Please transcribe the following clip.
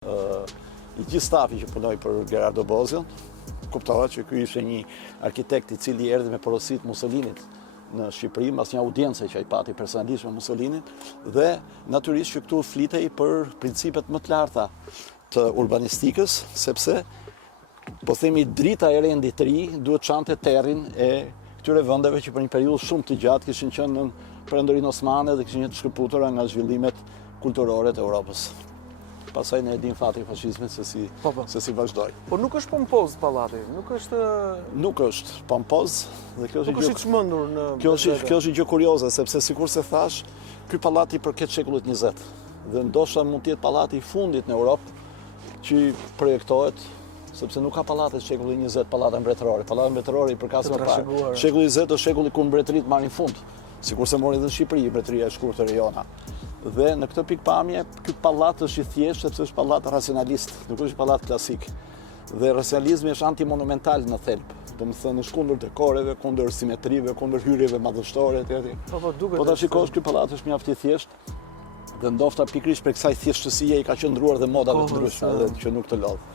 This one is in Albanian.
I gjithë stafi që punoi për Gherardo Bozion, kuptova që ky ishte një arkitekt I cili erdhi me porositë Mussolinit në Shqipëri, mas një audiencë që ai pati personalisht me Mussolinin, dhe natyrisht që këtu flitej për principet më të larta të urbanistikës, sepse po themi drita e rendit të ri duhet çante terrin e këtyre vendeve që për një periudhë shumë të gjatë kishin qenë në perëndorinë osmane dhe kishin qenë të shkëputura nga zhvillimet kulturore të Europës. Pastaj ne e dim fati I fashizmit se si vazhdoi. Po nuk është pompoz pallati, nuk është pompoz dhe kjo është I çmendur në Kjo është gjë kurioze sepse sikur se thash, ky pallati përket shekullit 20 dhe ndoshta mund të jetë pallati I fundit në Europë që projektohet sepse nuk ka pallate të shekullit 20, pallate mbretërore. Pallate mbretërore I përkasin më parë. Shekulli 20 është shekulli ku mbretëritë marrin fund, sikurse mori edhe në Shqipëri mbretëria e shkurtër e Jona. Dhe në këtë pikpamje, ky pallat është I thjeshtë sepse është pallat racionalist, nuk është pallat klasik. Dhe racionalizmi është antimonumental në thelb. Domethënë është kundër dekoreve, kundër simetrive, kundër hyrjeve madhështore etj. Po ta shikosh ky pallat është mjaft I thjeshtë dhe ndofta pikërisht për kësaj thjeshtësie I ka qëndruar dhe modave të ndryshme edhe që nuk të lodh.